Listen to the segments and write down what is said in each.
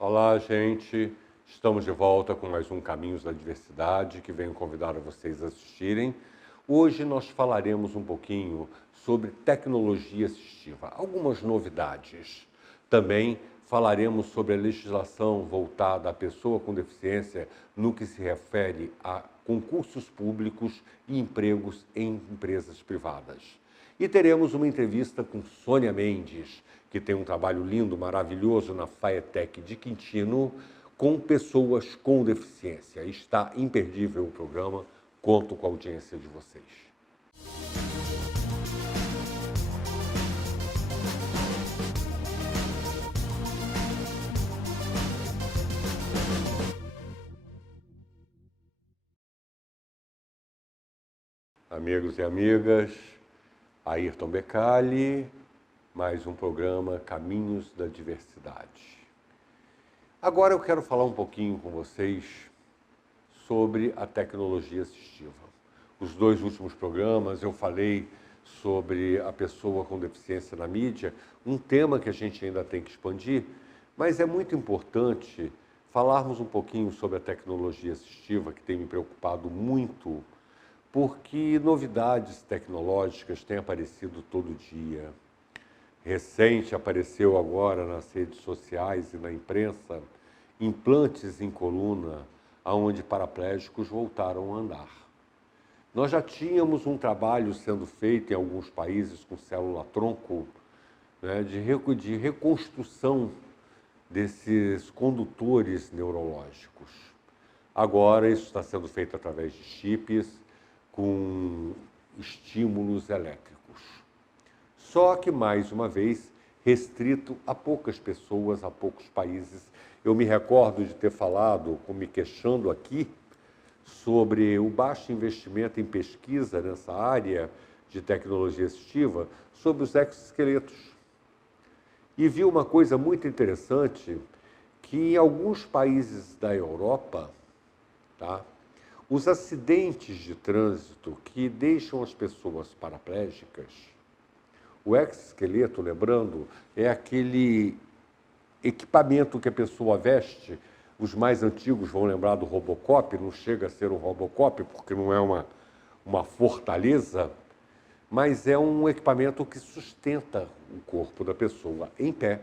Olá, gente. Estamos de volta com mais um Caminhos da Diversidade, que venho convidar a vocês a assistirem. Hoje nós falaremos um pouquinho sobre tecnologia assistiva, algumas novidades. Também falaremos sobre a legislação voltada à pessoa com deficiência no que se refere a concursos públicos e empregos em empresas privadas. E teremos uma entrevista com Sônia Mendes, que tem um trabalho lindo, maravilhoso na FAETEC de Quintino, com pessoas com deficiência. Está imperdível o programa, conto com a audiência de vocês. Amigos e amigas, Ayrton Becali, mais um programa Caminhos da Diversidade. Agora eu quero falar um pouquinho com vocês sobre a tecnologia assistiva. Os dois últimos programas eu falei sobre a pessoa com deficiência na mídia, um tema que a gente ainda tem que expandir, mas é muito importante falarmos um pouquinho sobre a tecnologia assistiva, que tem me preocupado muito, porque novidades tecnológicas têm aparecido todo dia. Recente apareceu agora nas redes sociais e na imprensa implantes em coluna, onde paraplégicos voltaram a andar. Nós já tínhamos um trabalho sendo feito em alguns países com célula-tronco, né, de reconstrução desses condutores neurológicos. Agora isso está sendo feito através de chips com estímulos elétricos. Só que, mais uma vez, restrito a poucas pessoas, a poucos países. Eu me recordo de ter falado, me queixando aqui, sobre o baixo investimento em pesquisa nessa área de tecnologia assistiva, sobre os exoesqueletos. E vi uma coisa muito interessante, que em alguns países da Europa, os acidentes de trânsito que deixam as pessoas paraplégicas, o exoesqueleto, lembrando, é aquele equipamento que a pessoa veste. Os mais antigos vão lembrar do Robocop, não chega a ser um Robocop, porque não é uma fortaleza, mas é um equipamento que sustenta o corpo da pessoa em pé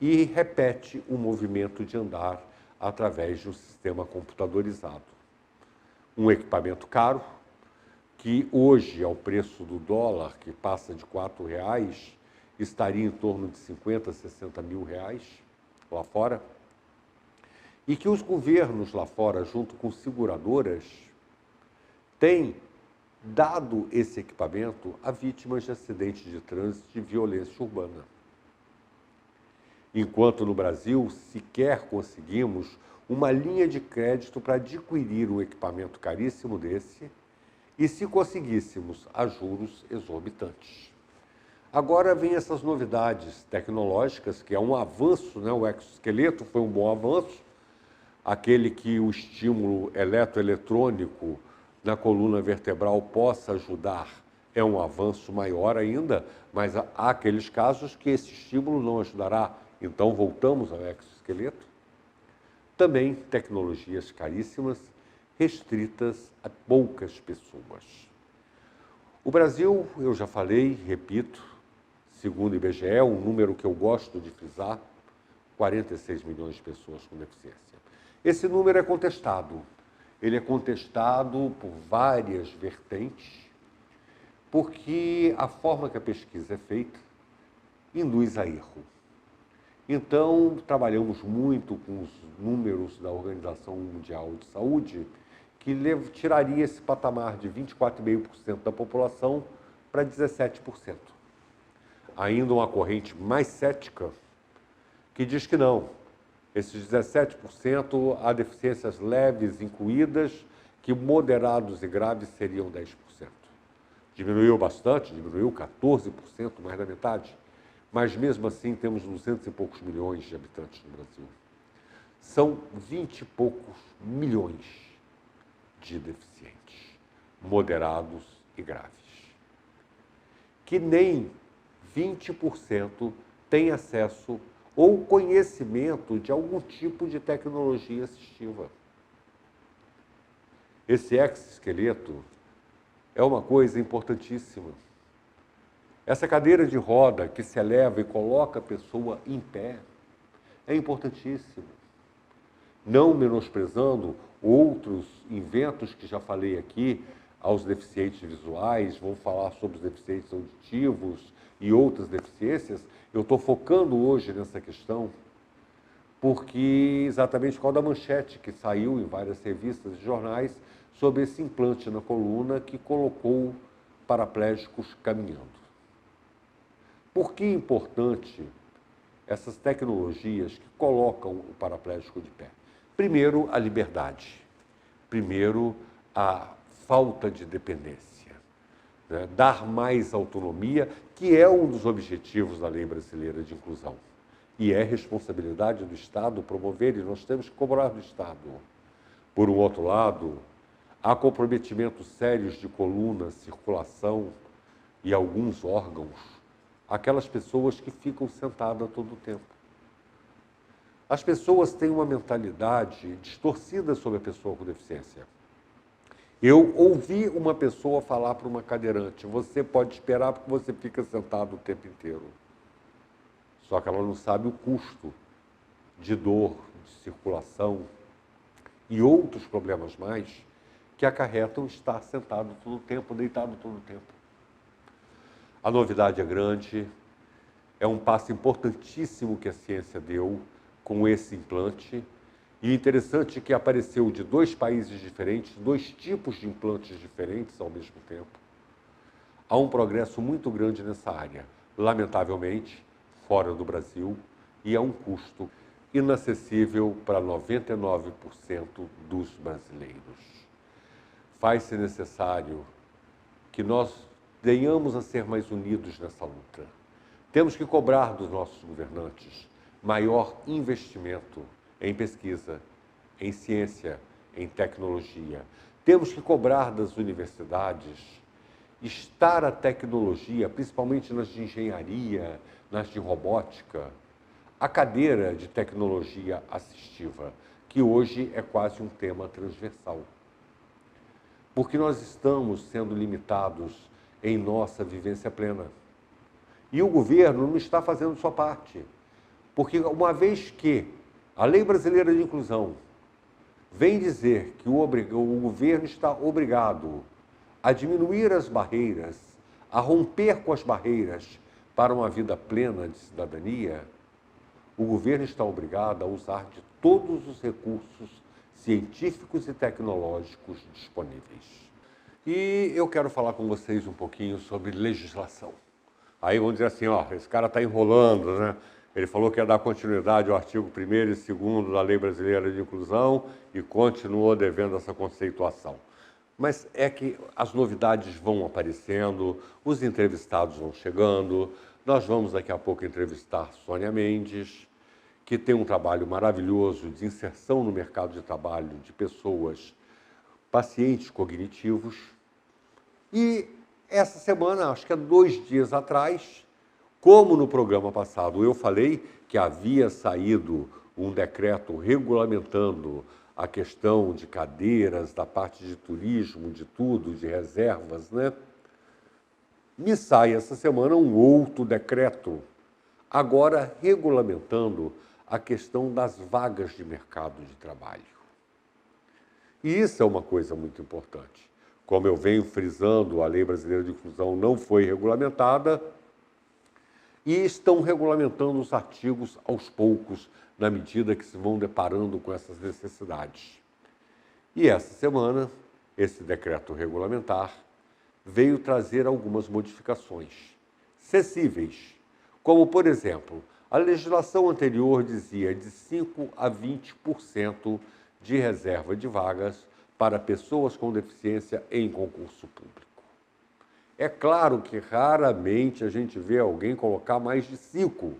e repete o movimento de andar através de um sistema computadorizado. Um equipamento caro, que hoje, ao preço do dólar, que passa de R$ 4, estaria em torno de 50, 60 mil reais lá fora, e que os governos lá fora, junto com seguradoras, têm dado esse equipamento a vítimas de acidentes de trânsito e de violência urbana. Enquanto no Brasil sequer conseguimos uma linha de crédito para adquirir um equipamento caríssimo desse, e se conseguíssemos a juros exorbitantes. Agora vem essas novidades tecnológicas, que é um avanço, né? O exoesqueleto foi um bom avanço, aquele que o estímulo eletroeletrônico na coluna vertebral possa ajudar é um avanço maior ainda, mas há aqueles casos que esse estímulo não ajudará, então voltamos ao exoesqueleto. Também tecnologias caríssimas, restritas a poucas pessoas. O Brasil, eu já falei, repito, segundo o IBGE, um número que eu gosto de frisar, 46 milhões de pessoas com deficiência. Esse número é contestado. Ele é contestado por várias vertentes, porque a forma que a pesquisa é feita induz a erro. Então, trabalhamos muito com os números da Organização Mundial de Saúde, que tiraria esse patamar de 24,5% da população para 17%. Ainda uma corrente mais cética que diz que não. Esses 17% há deficiências leves incluídas, que moderados e graves seriam 10%. Diminuiu bastante, diminuiu 14%, mais da metade. Mas mesmo assim temos 200 e poucos milhões de habitantes no Brasil. São 20 e poucos milhões de deficientes, moderados e graves, que nem 20% têm acesso ou conhecimento de algum tipo de tecnologia assistiva. Esse exoesqueleto é uma coisa importantíssima. Essa cadeira de roda que se eleva e coloca a pessoa em pé é importantíssimo. Não menosprezando outros inventos que já falei aqui, aos deficientes visuais, vou falar sobre os deficientes auditivos e outras deficiências. Eu estou focando hoje nessa questão porque exatamente por causa da manchete que saiu em várias revistas e jornais sobre esse implante na coluna que colocou paraplégicos caminhando. Por que é importante essas tecnologias que colocam o paraplégico de pé? Primeiro, a liberdade. Primeiro, a falta de dependência. Né? Dar mais autonomia, que é um dos objetivos da Lei Brasileira de Inclusão. E é responsabilidade do Estado promover, e nós temos que cobrar do Estado. Por um outro lado, há comprometimentos sérios de coluna, circulação e alguns órgãos, aquelas pessoas que ficam sentadas todo o tempo. As pessoas têm uma mentalidade distorcida sobre a pessoa com deficiência. Eu ouvi uma pessoa falar para uma cadeirante: você pode esperar porque você fica sentado o tempo inteiro. Só que ela não sabe o custo de dor, de circulação e outros problemas mais que acarretam estar sentado todo o tempo, deitado todo o tempo. A novidade é grande, é um passo importantíssimo que a ciência deu com esse implante. E interessante que apareceu de 2 países diferentes, 2 tipos de implantes diferentes ao mesmo tempo. Há um progresso muito grande nessa área, lamentavelmente, fora do Brasil, e a um custo inacessível para 99% dos brasileiros. Faz-se necessário que nós venhamos a ser mais unidos nessa luta. Temos que cobrar dos nossos governantes maior investimento em pesquisa, em ciência, em tecnologia. Temos que cobrar das universidades estar a tecnologia, principalmente nas de engenharia, nas de robótica, a cadeira de tecnologia assistiva, que hoje é quase um tema transversal. Porque nós estamos sendo limitados em nossa vivência plena. E o governo não está fazendo sua parte. Porque uma vez que a Lei Brasileira de Inclusão vem dizer que o governo está obrigado a diminuir as barreiras, a romper com as barreiras para uma vida plena de cidadania, o governo está obrigado a usar de todos os recursos científicos e tecnológicos disponíveis. E eu quero falar com vocês um pouquinho sobre legislação. Aí vão dizer assim, ó, esse cara está enrolando, né? Ele falou que ia dar continuidade ao artigo 1º e 2º da Lei Brasileira de Inclusão e continuou devendo essa conceituação. Mas é que as novidades vão aparecendo, os entrevistados vão chegando. Nós vamos daqui a pouco entrevistar Sônia Mendes, que tem um trabalho maravilhoso de inserção no mercado de trabalho de pessoas pacientes cognitivos. E essa semana, acho que há 2 dias atrás, como no programa passado eu falei que havia saído um decreto regulamentando a questão de cadeiras, da parte de turismo, de tudo, de reservas, né? Me sai essa semana um outro decreto, agora regulamentando a questão das vagas de mercado de trabalho. E isso é uma coisa muito importante. Como eu venho frisando, a Lei Brasileira de Inclusão não foi regulamentada e estão regulamentando os artigos aos poucos, na medida que se vão deparando com essas necessidades. E essa semana, esse decreto regulamentar veio trazer algumas modificações acessíveis, como, por exemplo, a legislação anterior dizia de 5% a 20% de reserva de vagas para pessoas com deficiência em concurso público. É claro que raramente a gente vê alguém colocar mais de 5%.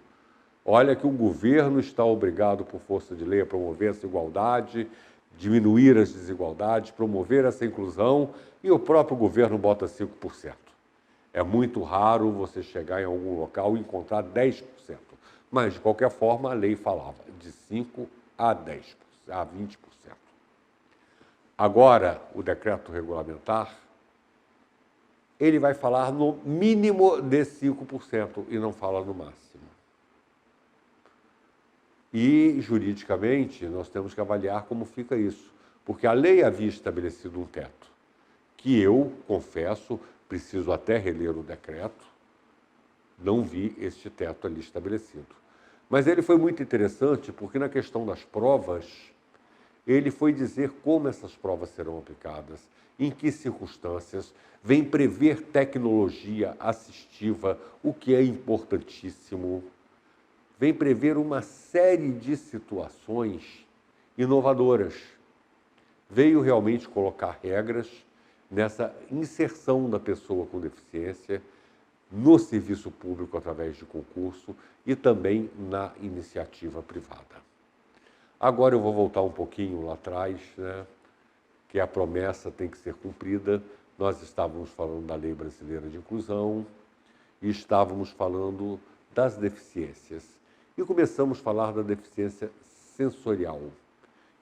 Olha que o governo está obrigado, por força de lei, a promover essa igualdade, diminuir as desigualdades, promover essa inclusão, e o próprio governo bota 5%. É muito raro você chegar em algum local e encontrar 10%. Mas, de qualquer forma, a lei falava de 5% a 10%, a 20%. Agora, o decreto regulamentar, ele vai falar no mínimo de 5% e não fala no máximo. E, juridicamente, nós temos que avaliar como fica isso, porque a lei havia estabelecido um teto, que eu, confesso, preciso até reler o decreto, não vi este teto ali estabelecido. Mas ele foi muito interessante porque na questão das provas, ele foi dizer como essas provas serão aplicadas, em que circunstâncias, vem prever tecnologia assistiva, o que é importantíssimo, vem prever uma série de situações inovadoras. Veio realmente colocar regras nessa inserção da pessoa com deficiência no serviço público através de concurso e também na iniciativa privada. Agora eu vou voltar um pouquinho lá atrás, né, que a promessa tem que ser cumprida. Nós estávamos falando da Lei Brasileira de Inclusão e estávamos falando das deficiências. E começamos a falar da deficiência sensorial.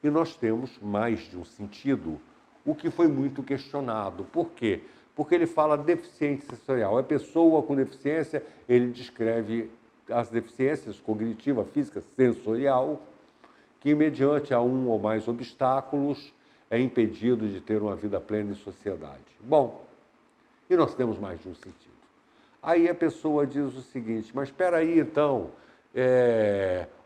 E nós temos mais de um sentido, o que foi muito questionado. Por quê? Porque ele fala deficiente sensorial. É pessoa com deficiência, ele descreve as deficiências cognitiva, física, sensorial, que mediante a um ou mais obstáculos é impedido de ter uma vida plena em sociedade. Bom, e nós temos mais de um sentido. Aí a pessoa diz o seguinte, mas espera aí então,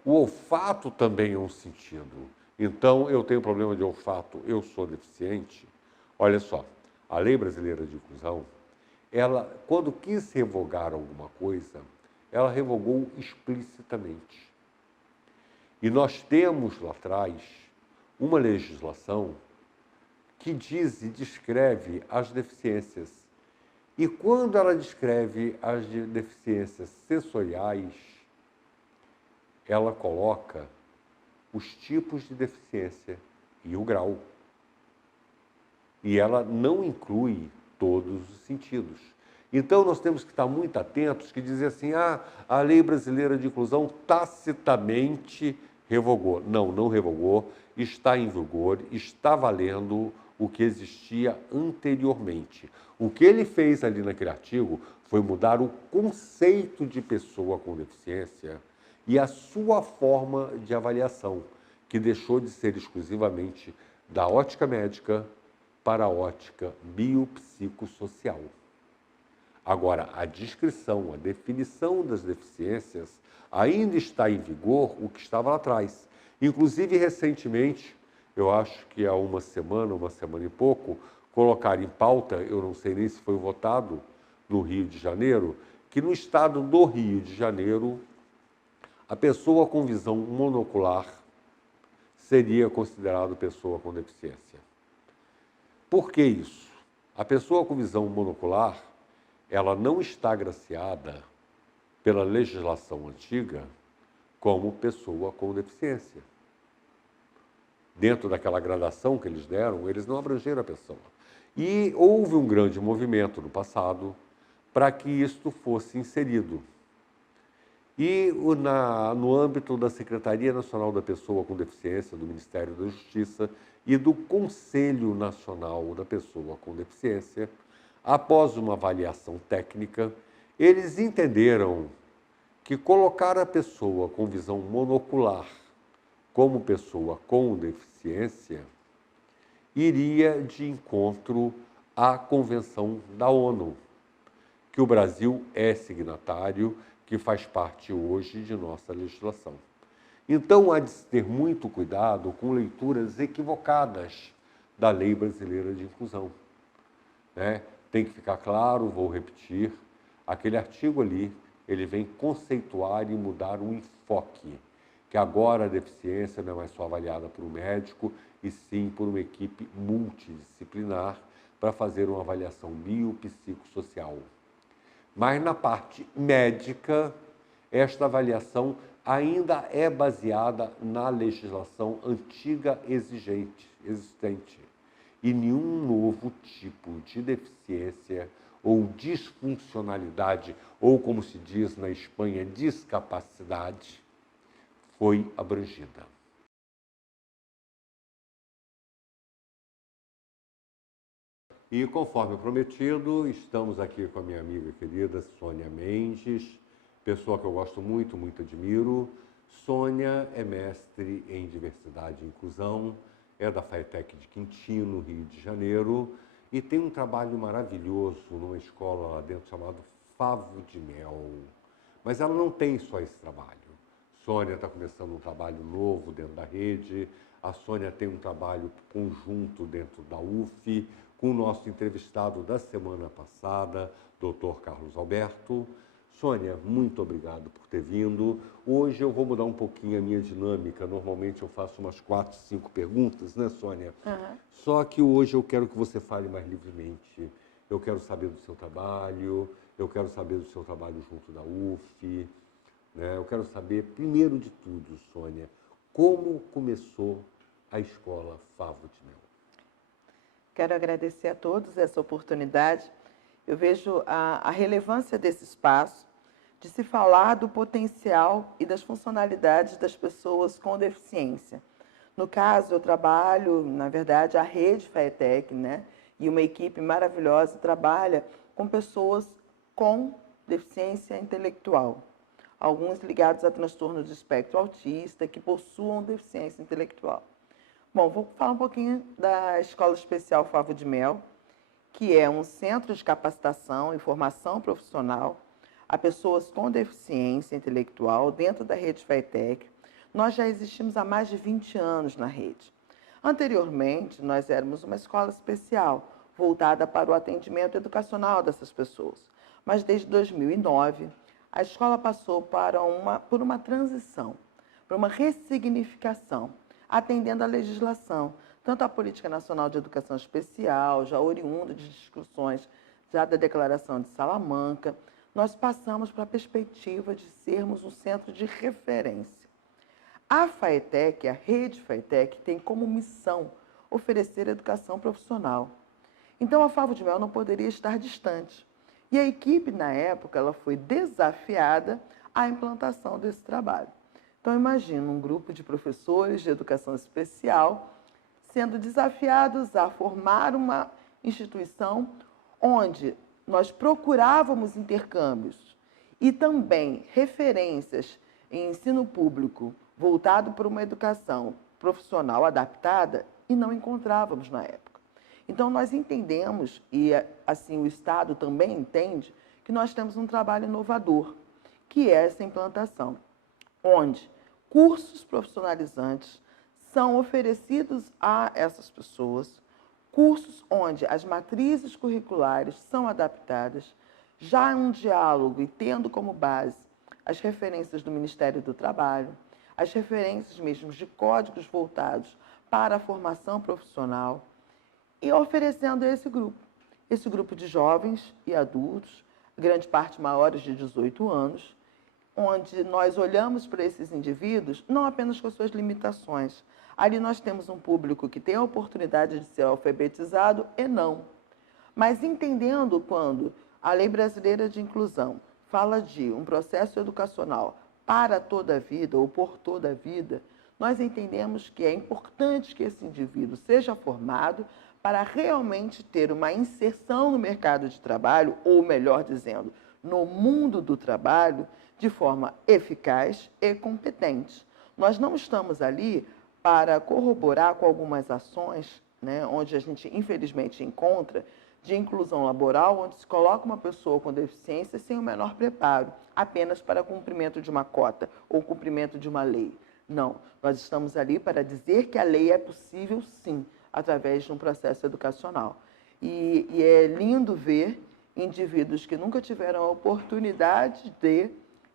o olfato também é um sentido. Então, eu tenho problema de olfato, eu sou deficiente. Olha só, a Lei Brasileira de Inclusão, ela, quando quis revogar alguma coisa, ela revogou explicitamente. E nós temos lá atrás uma legislação que diz e descreve as deficiências. E quando ela descreve as deficiências sensoriais, ela coloca os tipos de deficiência e o grau. E ela não inclui todos os sentidos. Então, nós temos que estar muito atentos, que dizer assim, a Lei Brasileira de Inclusão tacitamente revogou. Não, não revogou, está em vigor, está valendo o que existia anteriormente. O que ele fez ali naquele artigo foi mudar o conceito de pessoa com deficiência e a sua forma de avaliação, que deixou de ser exclusivamente da ótica médica para a ótica biopsicossocial. Agora, a descrição, a definição das deficiências ainda está em vigor o que estava lá atrás. Inclusive, recentemente, eu acho que há uma semana e pouco, colocaram em pauta, eu não sei nem se foi votado no Rio de Janeiro, que no estado do Rio de Janeiro, a pessoa com visão monocular seria considerada pessoa com deficiência. Por que isso? A pessoa com visão monocular, ela não está agraciada pela legislação antiga como pessoa com deficiência. Dentro daquela gradação que eles deram, eles não abrangeram a pessoa. E houve um grande movimento no passado para que isto fosse inserido. E no âmbito da Secretaria Nacional da Pessoa com Deficiência, do Ministério da Justiça e do Conselho Nacional da Pessoa com Deficiência, após uma avaliação técnica, eles entenderam que colocar a pessoa com visão monocular como pessoa com deficiência iria de encontro à Convenção da ONU, que o Brasil é signatário, que faz parte hoje de nossa legislação. Então, há de se ter muito cuidado com leituras equivocadas da Lei Brasileira de Inclusão. Tem que ficar claro, vou repetir, aquele artigo ali, ele vem conceituar e mudar o enfoque, que agora a deficiência não é mais só avaliada por um médico, e sim por uma equipe multidisciplinar para fazer uma avaliação biopsicossocial. Mas na parte médica, esta avaliação ainda é baseada na legislação antiga existente. E nenhum novo tipo de deficiência ou disfuncionalidade, ou como se diz na Espanha, discapacidade, foi abrangida. E conforme prometido, estamos aqui com a minha amiga querida Sônia Mendes, pessoa que eu gosto muito, muito admiro. Sônia é mestre em diversidade e inclusão, é da FATEC de Quintino, Rio de Janeiro, e tem um trabalho maravilhoso numa escola lá dentro chamado Favo de Mel. Mas ela não tem só esse trabalho. Sônia está começando um trabalho novo dentro da rede, a Sônia tem um trabalho conjunto dentro da UF, com o nosso entrevistado da semana passada, Dr. Carlos Alberto. Sônia, muito obrigado por ter vindo. Hoje eu vou mudar um pouquinho a minha dinâmica. Normalmente eu faço umas 4, 5 perguntas, né, Sônia? Uhum. Só que hoje eu quero que você fale mais livremente. Eu quero saber do seu trabalho, eu quero saber do seu trabalho junto da UF, né? Eu quero saber, primeiro de tudo, Sônia, como começou a escola Favo de Mel. Quero agradecer a todos essa oportunidade. Eu vejo a relevância desse espaço de se falar do potencial e das funcionalidades das pessoas com deficiência. No caso, eu trabalho, na verdade, a rede FATEC, né? E uma equipe maravilhosa trabalha com pessoas com deficiência intelectual. Alguns ligados a transtorno de espectro autista que possuam deficiência intelectual. Bom, vou falar um pouquinho da Escola Especial Favo de Mel, que é um centro de capacitação e formação profissional a pessoas com deficiência intelectual dentro da rede FATEC. Nós já existimos há mais de 20 anos na rede. Anteriormente, nós éramos uma escola especial, voltada para o atendimento educacional dessas pessoas. Mas desde 2009, a escola passou por uma transição, por uma ressignificação, atendendo à legislação, tanto a Política Nacional de Educação Especial, já oriunda de discussões já da Declaração de Salamanca, nós passamos para a perspectiva de sermos um centro de referência. A FATEC, a rede FATEC, tem como missão oferecer educação profissional. Então, a Favo de Mel não poderia estar distante. E a equipe, na época, ela foi desafiada à implantação desse trabalho. Então, imagina um grupo de professores de educação especial sendo desafiados a formar uma instituição onde nós procurávamos intercâmbios e também referências em ensino público voltado para uma educação profissional adaptada e não encontrávamos na época. Então, nós entendemos, e assim o Estado também entende, que nós temos um trabalho inovador, que é essa implantação, onde cursos profissionalizantes são oferecidos a essas pessoas, cursos onde as matrizes curriculares são adaptadas, já em um diálogo e tendo como base as referências do Ministério do Trabalho, as referências mesmo de códigos voltados para a formação profissional e oferecendo a esse grupo de jovens e adultos, grande parte maiores de 18 anos, onde nós olhamos para esses indivíduos não apenas com as suas limitações. Ali nós temos um público que tem a oportunidade de ser alfabetizado e não. Mas entendendo quando a Lei Brasileira de Inclusão fala de um processo educacional para toda a vida ou por toda a vida, nós entendemos que é importante que esse indivíduo seja formado para realmente ter uma inserção no mercado de trabalho, ou melhor dizendo, no mundo do trabalho, de forma eficaz e competente. Nós não estamos ali para corroborar com algumas ações, né, onde a gente infelizmente encontra, de inclusão laboral, onde se coloca uma pessoa com deficiência sem o menor preparo, apenas para cumprimento de uma cota ou cumprimento de uma lei. Não, nós estamos ali para dizer que a lei é possível, sim, através de um processo educacional. E é lindo ver indivíduos que nunca tiveram a oportunidade de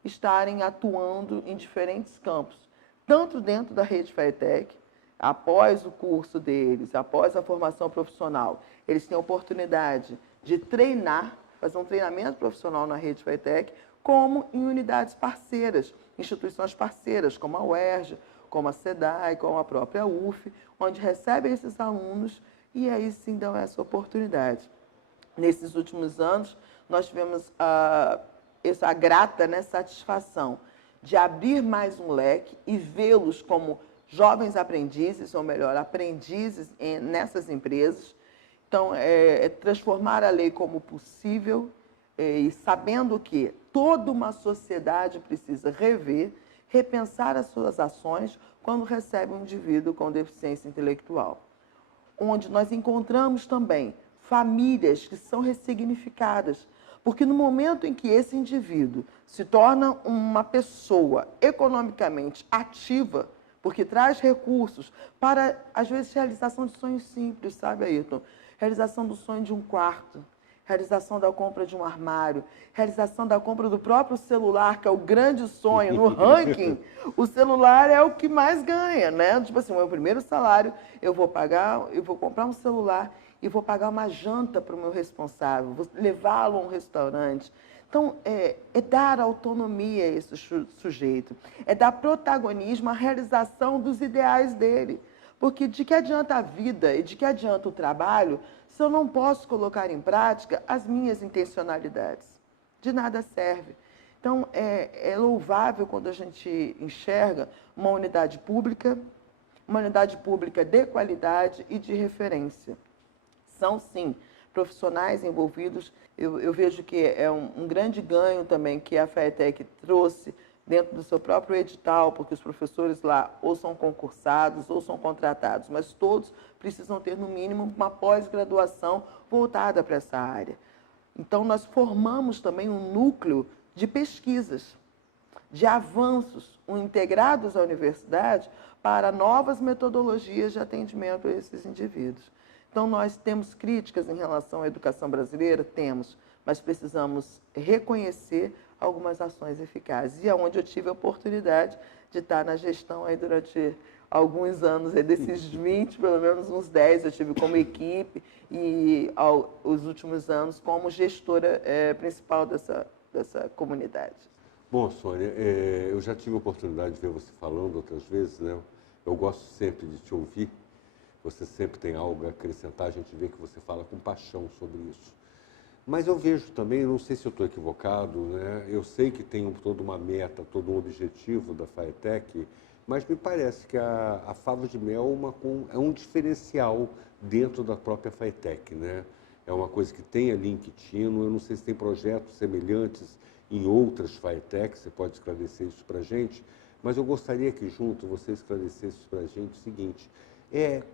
estarem atuando em diferentes campos, tanto dentro da rede FATEC, após o curso deles, após a formação profissional, eles têm a oportunidade de treinar, fazer um treinamento profissional na rede FATEC, como em unidades parceiras, instituições parceiras, como a UERJ, como a SEDAI, como a própria UF, onde recebem esses alunos e aí sim dão essa oportunidade. nesses últimos anos, nós tivemos essa grata, né, satisfação de abrir mais um leque e vê-los como jovens aprendizes, ou melhor, aprendizes nessas empresas. Então, transformar a lei como possível e sabendo que toda uma sociedade precisa repensar as suas ações quando recebe um indivíduo com deficiência intelectual. Onde nós encontramos também famílias que são ressignificadas, porque no momento em que esse indivíduo se torna uma pessoa economicamente ativa, porque traz recursos para, às vezes, realização de sonhos simples, sabe, Ayrton? Realização do sonho de um quarto, realização da compra de um armário, realização da compra do próprio celular, que é o grande sonho. No ranking, o celular é o que mais ganha, né? Tipo assim, o meu primeiro salário, eu vou comprar um celular e vou pagar uma janta para o meu responsável, vou levá-lo a um restaurante. Então, é dar autonomia a esse sujeito, é dar protagonismo à realização dos ideais dele. Porque de que adianta a vida e de que adianta o trabalho se eu não posso colocar em prática as minhas intencionalidades? De nada serve. Então, é louvável quando a gente enxerga uma unidade pública de qualidade e de referência. São, sim, profissionais envolvidos. Eu vejo que é um grande ganho também que a FATEC trouxe dentro do seu próprio edital, porque os professores lá ou são concursados ou são contratados, mas todos precisam ter, no mínimo, uma pós-graduação voltada para essa área. Então, nós formamos também um núcleo de pesquisas, de avanços integrados à universidade para novas metodologias de atendimento a esses indivíduos. Então, nós temos críticas em relação à educação brasileira? Temos, mas precisamos reconhecer algumas ações eficazes. E é onde eu tive a oportunidade de estar na gestão aí durante alguns anos, desses 20, pelo menos uns 10, eu tive como equipe e os últimos anos como gestora principal dessa comunidade. Bom, Sônia, eu já tive a oportunidade de ver você falando outras vezes, né? Eu gosto sempre de te ouvir. Você sempre tem algo a acrescentar, a gente vê que você fala com paixão sobre isso. Mas eu vejo também, não sei se eu estou equivocado, né? Eu sei que tem toda uma meta, todo um objetivo da FATEC, mas me parece que a Favo de Mel é um diferencial dentro da própria FATEC, né? É uma coisa que tem ali em Quitino, eu não sei se tem projetos semelhantes em outras FATECs, você pode esclarecer isso para a gente, mas eu gostaria que junto você esclarecesse para a gente o seguinte: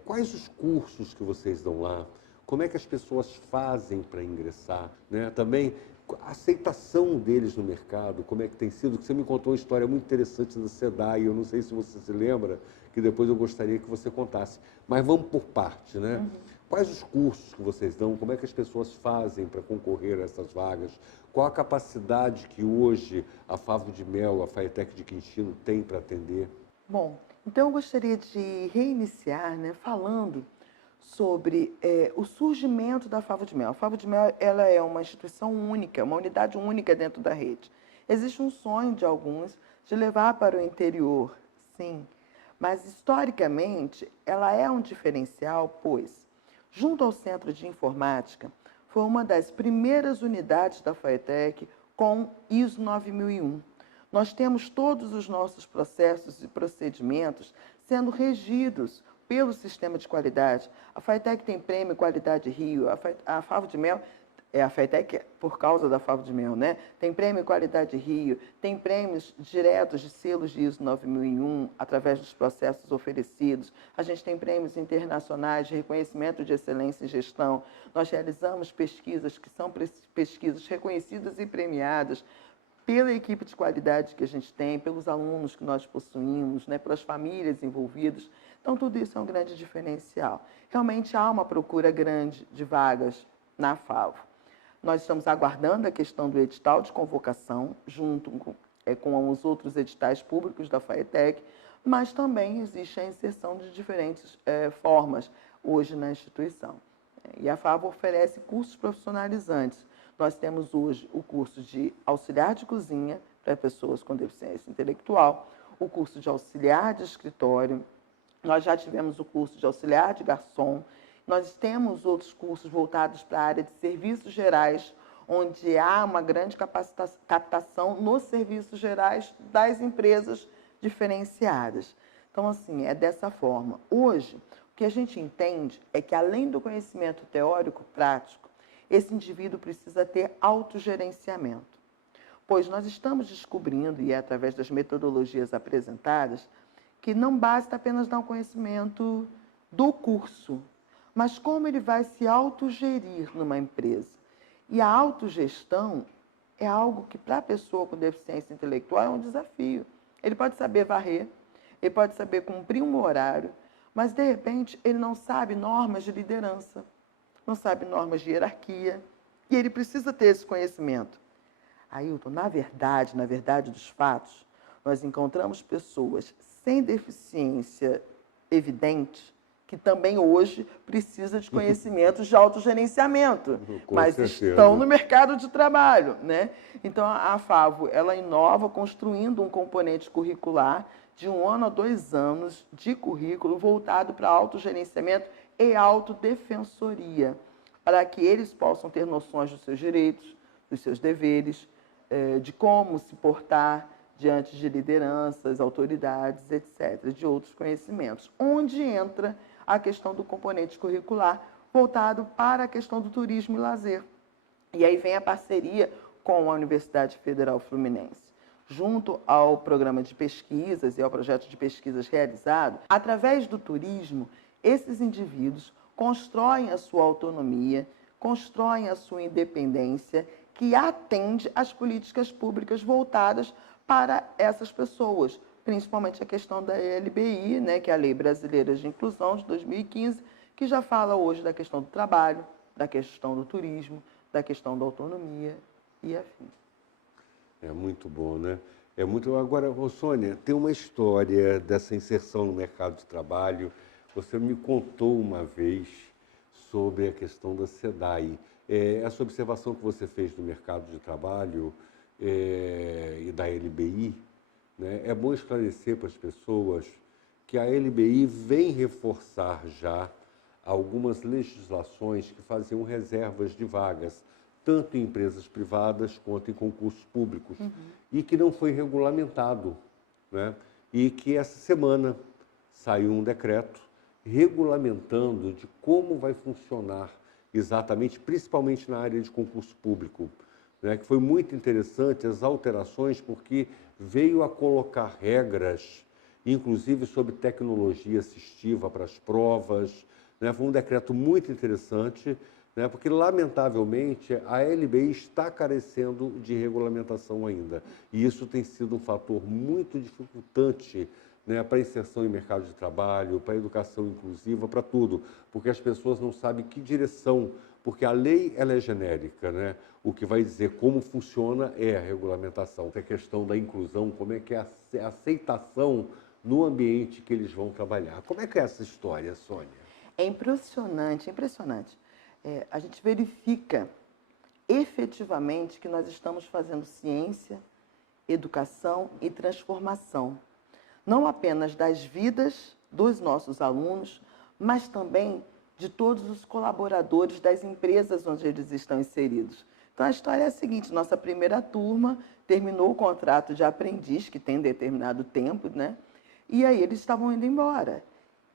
quais os cursos que vocês dão lá? Como é que as pessoas fazem para ingressar? Né? Também a aceitação deles no mercado, como é que tem sido? Você me contou uma história muito interessante da SEDAI, eu não sei se você se lembra, que depois eu gostaria que você contasse. Mas vamos por parte, né? Uhum. Quais os cursos que vocês dão? Como é que as pessoas fazem para concorrer a essas vagas? Qual a capacidade que hoje a Favo de Mel, a FATEC de Quintino tem para atender? Bom, então eu gostaria de reiniciar, né, falando sobre o surgimento da Favo de Mel. A Favo de Mel ela é uma instituição única, uma unidade única dentro da rede. Existe um sonho de alguns de levar para o interior, sim, mas historicamente ela é um diferencial, pois, junto ao Centro de Informática, foi uma das primeiras unidades da FATEC com ISO 9001. Nós temos todos os nossos processos e procedimentos sendo regidos pelo sistema de qualidade. A FATEC tem prêmio Qualidade Rio, a Favo de Mel, a FATEC por causa da Favo de Mel, né? Tem prêmio Qualidade Rio, tem prêmios diretos de selos de ISO 9001 através dos processos oferecidos. A gente tem prêmios internacionais de reconhecimento de excelência em gestão. Nós realizamos pesquisas que são pesquisas reconhecidas e premiadas pela equipe de qualidade que a gente tem, pelos alunos que nós possuímos, né, pelas famílias envolvidas. Então, tudo isso é um grande diferencial. Realmente há uma procura grande de vagas na FAVO. Nós estamos aguardando a questão do edital de convocação, junto com os outros editais públicos da FATEC, mas também existe a inserção de diferentes formas hoje na instituição. E a FAVO oferece cursos profissionalizantes. Nós temos hoje o curso de auxiliar de cozinha para pessoas com deficiência intelectual, o curso de auxiliar de escritório, nós já tivemos o curso de auxiliar de garçom Nós temos outros cursos voltados para a área de serviços gerais, onde há uma grande captação nos serviços gerais das empresas diferenciadas. Então, assim, é dessa forma. Hoje, o que a gente entende é que, além do conhecimento teórico prático, esse indivíduo precisa ter autogerenciamento. Pois nós estamos descobrindo, e é através das metodologias apresentadas, que não basta apenas dar um conhecimento do curso, mas como ele vai se autogerir numa empresa. E a autogestão é algo que, para a pessoa com deficiência intelectual, é um desafio. Ele pode saber varrer, ele pode saber cumprir um horário, mas, de repente, ele não sabe normas de liderança, não sabe normas de hierarquia, e ele precisa ter esse conhecimento. Ailton, na verdade dos fatos, nós encontramos pessoas sem deficiência evidente que também hoje precisam de conhecimentos de autogerenciamento, mas estão no mercado de trabalho, né? Então, a FAVO, ela inova construindo um componente curricular de 1 ano a 2 anos de currículo voltado para autogerenciamento e autodefensoria, para que eles possam ter noções dos seus direitos, dos seus deveres, de como se portar diante de lideranças, autoridades, etc., de outros conhecimentos, onde entra a questão do componente curricular voltado para a questão do turismo e lazer. E aí vem a parceria com a Universidade Federal Fluminense, junto ao programa de pesquisas e ao projeto de pesquisas realizado. Através do turismo, esses indivíduos constroem a sua autonomia, constroem a sua independência, que atende às políticas públicas voltadas para essas pessoas, principalmente a questão da LBI, né, que é a Lei Brasileira de Inclusão, de 2015, que já fala hoje da questão do trabalho, da questão do turismo, da questão da autonomia e afim. É muito bom, né? É muito. Agora, Sônia, tem uma história dessa inserção no mercado de trabalho. Você me contou uma vez sobre a questão da SEDAI. Essa observação que você fez do mercado de trabalho e da LBI, né, é bom esclarecer para as pessoas que a LBI vem reforçar já algumas legislações que faziam reservas de vagas, tanto em empresas privadas quanto em concursos públicos, e que não foi regulamentado, né? E que essa semana saiu um decreto regulamentando de como vai funcionar exatamente, principalmente na área de concurso público, né? Que foi muito interessante as alterações, porque veio a colocar regras, inclusive sobre tecnologia assistiva para as provas, né? Foi um decreto muito interessante, né? Porque, lamentavelmente, a LBI está carecendo de regulamentação ainda. E isso tem sido um fator muito dificultante, né, para a inserção em mercado de trabalho, para a educação inclusiva, para tudo, porque as pessoas não sabem que direção, porque a lei ela é genérica, né? O que vai dizer como funciona é a regulamentação. A questão da inclusão, como é que é a aceitação no ambiente que eles vão trabalhar. Como é que é essa história, Sônia? É impressionante, impressionante. A gente verifica efetivamente que nós estamos fazendo ciência, educação e transformação, não apenas das vidas dos nossos alunos, mas também de todos os colaboradores das empresas onde eles estão inseridos. Então, a história é a seguinte: nossa primeira turma terminou o contrato de aprendiz, que tem determinado tempo, né? E aí eles estavam indo embora.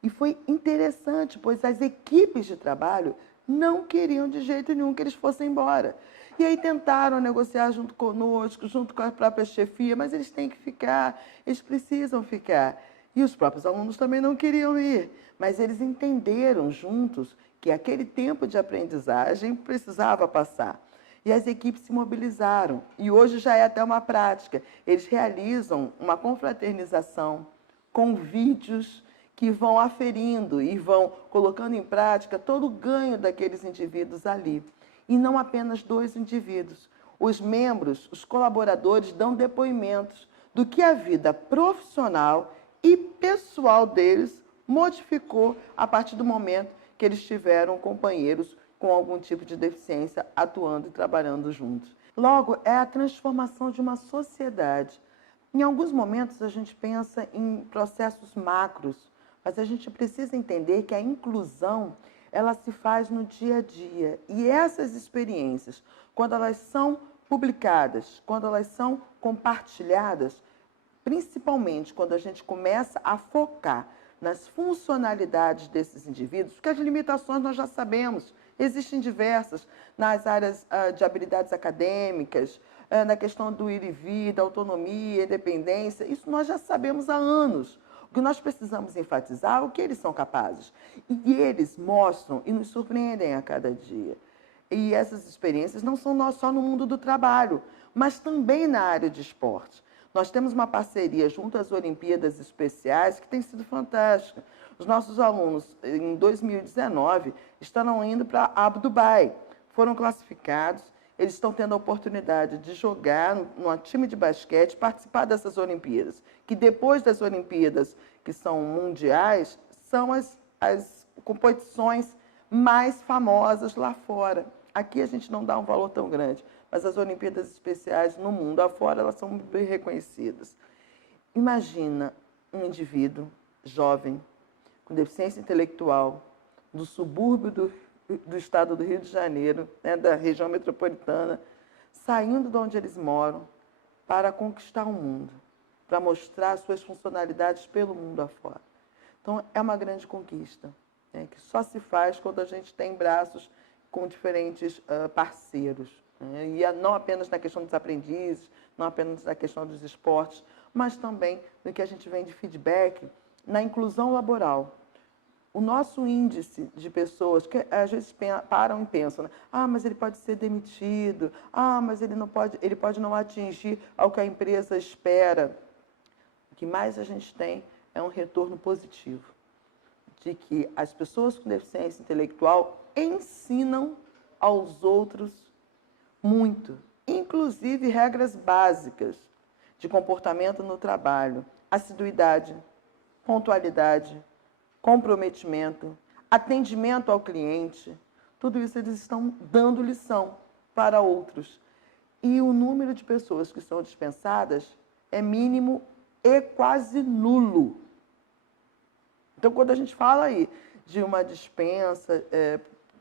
E foi interessante, pois as equipes de trabalho não queriam de jeito nenhum que eles fossem embora. E aí tentaram negociar junto conosco, junto com a própria chefia, mas eles têm que ficar, eles precisam ficar. E os próprios alunos também não queriam ir, mas eles entenderam juntos que aquele tempo de aprendizagem precisava passar. E as equipes se mobilizaram, e hoje já é até uma prática. Eles realizam uma confraternização com vídeos que vão aferindo e vão colocando em prática todo o ganho daqueles indivíduos ali. E não apenas 2 indivíduos. Os membros, os colaboradores dão depoimentos do que a vida profissional e pessoal deles modificou a partir do momento que eles tiveram companheiros com algum tipo de deficiência atuando e trabalhando juntos. Logo, é a transformação de uma sociedade. Em alguns momentos a gente pensa em processos macros, mas a gente precisa entender que a inclusão ela se faz no dia a dia. E essas experiências, quando elas são publicadas, quando elas são compartilhadas, principalmente quando a gente começa a focar nas funcionalidades desses indivíduos, porque as limitações nós já sabemos, existem diversas nas áreas de habilidades acadêmicas, na questão do ir e vir, da autonomia, independência, isso nós já sabemos há anos. O que nós precisamos enfatizar é o que eles são capazes. E eles mostram e nos surpreendem a cada dia. E essas experiências não são só no mundo do trabalho, mas também na área de esporte. Nós temos uma parceria junto às Olimpíadas Especiais que tem sido fantástica. Os nossos alunos, em 2019, estarão indo para Abu Dhabi. Foram classificados, eles estão tendo a oportunidade de jogar num time de basquete, participar dessas Olimpíadas, que depois das Olimpíadas, que são mundiais, são as competições mais famosas lá fora. Aqui a gente não dá um valor tão grande, mas as Olimpíadas Especiais no mundo afora, elas são bem reconhecidas. Imagina um indivíduo jovem, com deficiência intelectual, do subúrbio do estado do Rio de Janeiro, né, da região metropolitana, saindo de onde eles moram para conquistar o mundo, para mostrar suas funcionalidades pelo mundo afora. Então, é uma grande conquista, né, que só se faz quando a gente tem braços com diferentes parceiros. Né, e não apenas na questão dos aprendizes, não apenas na questão dos esportes, mas também no que a gente vem de feedback na inclusão laboral. O nosso índice de pessoas que às vezes param e pensam, né? Mas ele pode ser demitido, mas ele pode não atingir ao que a empresa espera. O que mais a gente tem é um retorno positivo, de que as pessoas com deficiência intelectual ensinam aos outros muito, inclusive regras básicas de comportamento no trabalho, assiduidade, pontualidade, comprometimento, atendimento ao cliente, tudo isso eles estão dando lição para outros. E o número de pessoas que são dispensadas é mínimo e quase nulo. Então, quando a gente fala aí de uma dispensa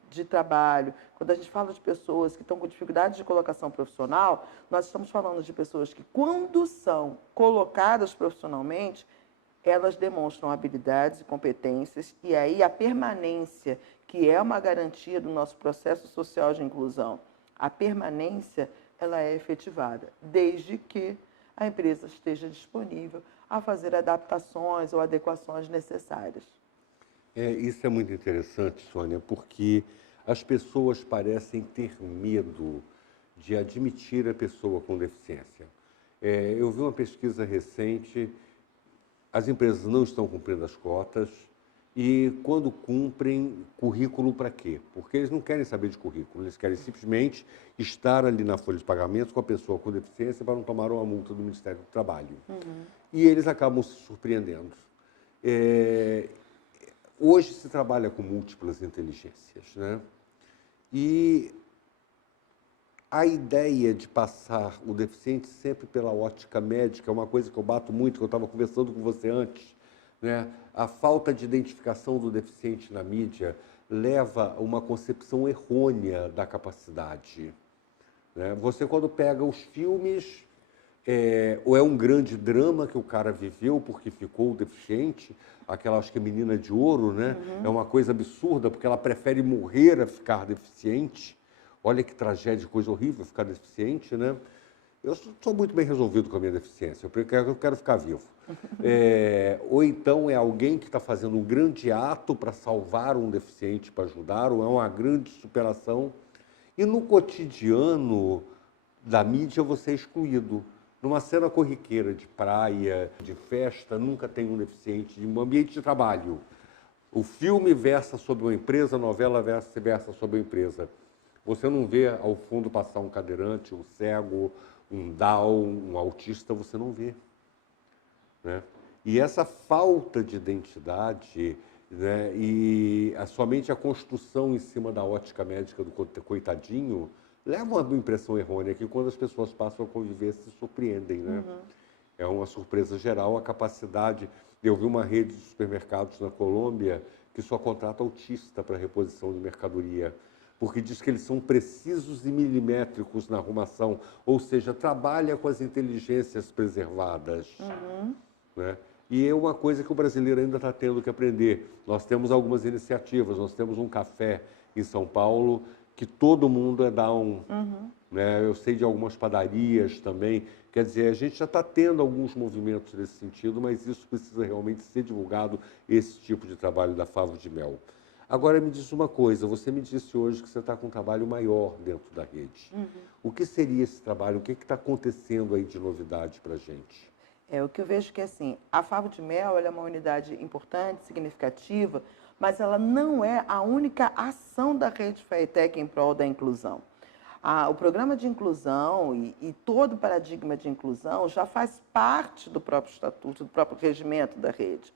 de trabalho, quando a gente fala de pessoas que estão com dificuldade de colocação profissional, nós estamos falando de pessoas que, quando são colocadas profissionalmente, elas demonstram habilidades e competências, e aí a permanência, que é uma garantia do nosso processo social de inclusão, a permanência ela é efetivada, desde que a empresa esteja disponível a fazer adaptações ou adequações necessárias. Isso é muito interessante, Sônia, porque as pessoas parecem ter medo de admitir a pessoa com deficiência. Eu vi uma pesquisa recente. As empresas não estão cumprindo as cotas e, quando cumprem, currículo para quê? Porque eles não querem saber de currículo, eles querem simplesmente estar ali na folha de pagamento com a pessoa com deficiência para não tomar uma multa do Ministério do Trabalho. E eles acabam se surpreendendo. Hoje se trabalha com múltiplas inteligências, né? E a ideia de passar o deficiente sempre pela ótica médica é uma coisa que eu bato muito, que eu estava conversando com você antes, né? A falta de identificação do deficiente na mídia leva a uma concepção errônea da capacidade, né? Você, quando pega os filmes, ou é um grande drama que o cara viveu porque ficou deficiente, aquela, acho que é Menina de Ouro, né? É uma coisa absurda, porque ela prefere morrer a ficar deficiente. Olha que tragédia, coisa horrível ficar deficiente, né? Eu sou muito bem resolvido com a minha deficiência, eu quero ficar vivo. Ou então é alguém que está fazendo um grande ato para salvar um deficiente, para ajudar, ou é uma grande superação. E no cotidiano da mídia você é excluído. Numa cena corriqueira de praia, de festa, nunca tem um deficiente, em um ambiente de trabalho. O filme versa sobre uma empresa, a novela versa sobre uma empresa. Você não vê ao fundo passar um cadeirante, um cego, um Down, um autista, você não vê, né? E essa falta de identidade, né, e somente a construção em cima da ótica médica do coitadinho leva a uma impressão errônea que, quando as pessoas passam a conviver, se surpreendem, né? É uma surpresa geral a capacidade. Eu vi uma rede de supermercados na Colômbia que que só contrata autista para reposição de mercadoria, porque diz que eles são precisos e milimétricos na arrumação, ou seja, trabalha com as inteligências preservadas. Né? E é uma coisa que o brasileiro ainda está tendo que aprender. Nós temos algumas iniciativas, nós temos um café em São Paulo que todo mundo é down. Né? Eu sei de algumas padarias também. Quer dizer, a gente já está tendo alguns movimentos nesse sentido, mas isso precisa realmente ser divulgado, esse tipo de trabalho da Favo de Mel. Agora, me diz uma coisa, você me disse hoje que você está com um trabalho maior dentro da rede. O que seria esse trabalho? O que está acontecendo aí de novidade para a gente? O que eu vejo que, assim, a Favo de Mel ela é uma unidade importante, significativa, mas ela não é a única ação da Rede FAETEC em prol da inclusão. O programa de inclusão e todo o paradigma de inclusão já faz parte do próprio estatuto, do próprio regimento da rede.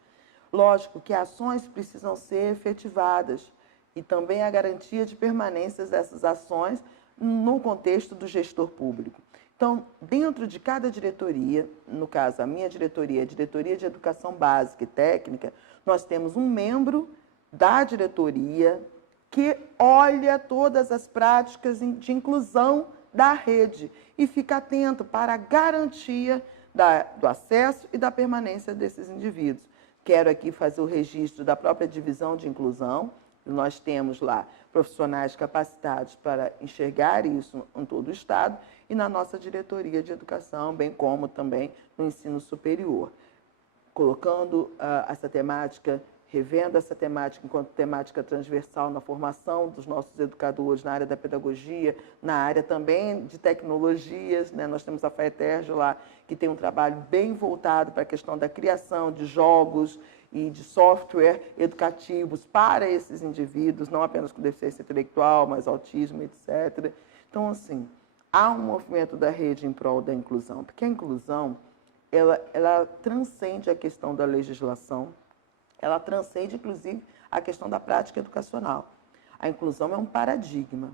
Lógico que ações precisam ser efetivadas e também a garantia de permanência dessas ações no contexto do gestor público. Então, dentro de cada diretoria, no caso a minha diretoria, a Diretoria de Educação Básica e Técnica, nós temos um membro da diretoria que olha todas as práticas de inclusão da rede e fica atento para a garantia do acesso e da permanência desses indivíduos. Quero aqui fazer o registro da própria divisão de inclusão. Nós temos lá profissionais capacitados para enxergar isso em todo o Estado e na nossa diretoria de educação, bem como também no ensino superior. Colocando essa temática, revendo essa temática enquanto temática transversal na formação dos nossos educadores na área da pedagogia, na área também de tecnologias, né? Nós temos a FAETERJ lá, que tem um trabalho bem voltado para a questão da criação de jogos e de software educativos para esses indivíduos, não apenas com deficiência intelectual, mas autismo, etc. Então, assim, há um movimento da rede em prol da inclusão, porque a inclusão, ela transcende a questão da legislação, ela transcende, inclusive, a questão da prática educacional. A inclusão é um paradigma.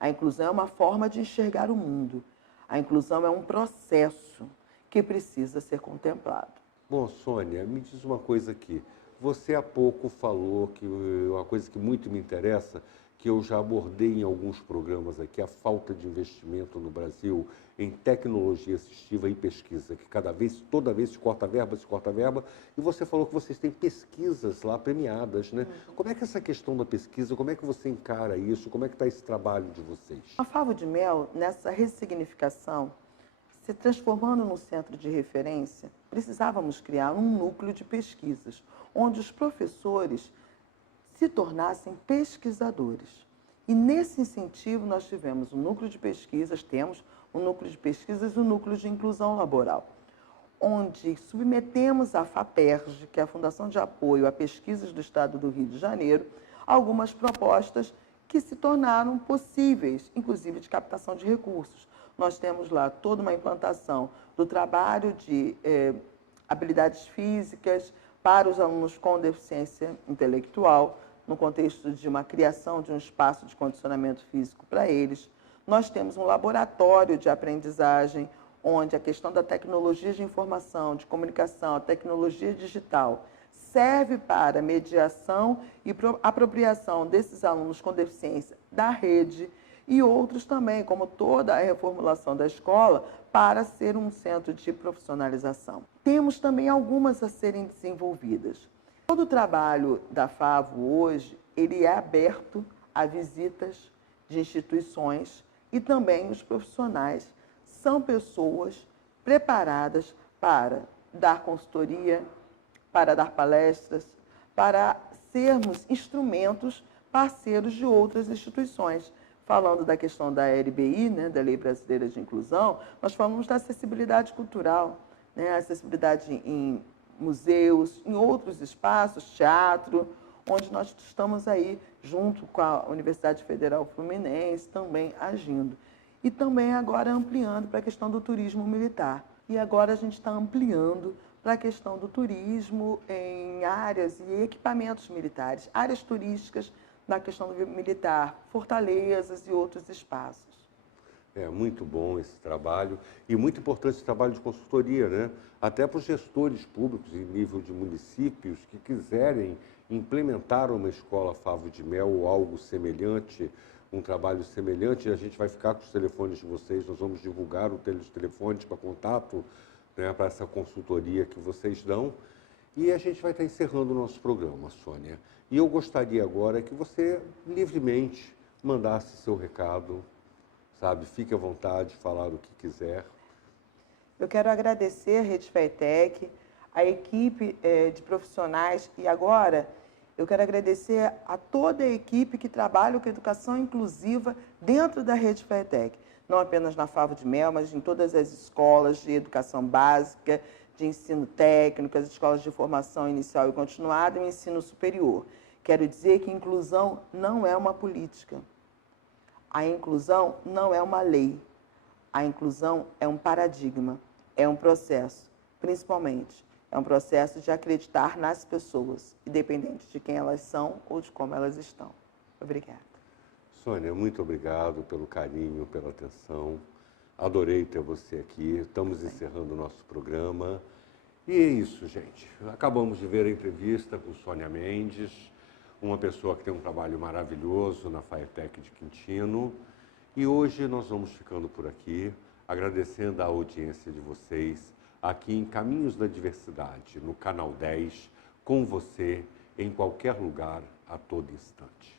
A inclusão é uma forma de enxergar o mundo. A inclusão é um processo que precisa ser contemplado. Bom, Sônia, me diz uma coisa aqui. Você há pouco falou que uma coisa que muito me interessa, que eu já abordei em alguns programas aqui, a falta de investimento no Brasil em tecnologia assistiva e pesquisa, que toda vez se corta verba, e você falou que vocês têm pesquisas lá premiadas, né? Como é que é essa questão da pesquisa, como é que você encara isso, como é que está esse trabalho de vocês? A Favo de Mel, nessa ressignificação, se transformando num centro de referência, precisávamos criar um núcleo de pesquisas, onde os professores se tornassem pesquisadores. E nesse incentivo nós tivemos um núcleo de pesquisas, temos um núcleo de pesquisas e um núcleo de inclusão laboral, onde submetemos à FAPERJ, que é a Fundação de Apoio a Pesquisas do Estado do Rio de Janeiro, algumas propostas que se tornaram possíveis, inclusive de captação de recursos. Nós temos lá toda uma implantação do trabalho de habilidades físicas para os alunos com deficiência intelectual, no contexto de uma criação de um espaço de condicionamento físico para eles. Nós temos um laboratório de aprendizagem, onde a questão da tecnologia de informação, de comunicação, a tecnologia digital, serve para mediação e apropriação desses alunos com deficiência da rede e outros também, como toda a reformulação da escola, para ser um centro de profissionalização. Temos também algumas a serem desenvolvidas. Todo o trabalho da Favo hoje, ele é aberto a visitas de instituições e também os profissionais são pessoas preparadas para dar consultoria, para dar palestras, para sermos instrumentos parceiros de outras instituições. Falando da questão da LBI, né, da Lei Brasileira de Inclusão, nós falamos da acessibilidade cultural, né, acessibilidade em museus, em outros espaços, teatro, onde nós estamos aí, junto com a Universidade Federal Fluminense, também agindo. E também agora ampliando para a questão do turismo militar. E agora a gente está ampliando para a questão do turismo em áreas e equipamentos militares, áreas turísticas na questão do militar, fortalezas e outros espaços. É muito bom esse trabalho e muito importante esse trabalho de consultoria, né? Até para os gestores públicos em nível de municípios que quiserem implementar uma escola Favo de Mel ou algo semelhante, um trabalho semelhante, a gente vai ficar com os telefones de vocês, nós vamos divulgar os telefones para contato, né, para essa consultoria que vocês dão. E a gente vai estar encerrando o nosso programa, Sônia. E eu gostaria agora que você livremente mandasse seu recado, sabe? Fique à vontade de falar o que quiser. Eu quero agradecer a Rede FATEC, a equipe de profissionais e agora eu quero agradecer a toda a equipe que trabalha com educação inclusiva dentro da Rede FATEC. Não apenas na Favo de Mel, mas em todas as escolas de educação básica, de ensino técnico, as escolas de formação inicial e continuada e o ensino superior. Quero dizer que inclusão não é uma política. A inclusão não é uma lei. A inclusão é um paradigma, é um processo, principalmente. É um processo de acreditar nas pessoas, independente de quem elas são ou de como elas estão. Obrigada. Sônia, muito obrigado pelo carinho, pela atenção. Adorei ter você aqui. Estamos encerrando o nosso programa. E é isso, gente. Acabamos de ver a entrevista com Sônia Mendes, uma pessoa que tem um trabalho maravilhoso na FATEC de Quintino. E hoje nós vamos ficando por aqui, agradecendo a audiência de vocês, aqui em Caminhos da Diversidade, no Canal 10, com você, em qualquer lugar, a todo instante.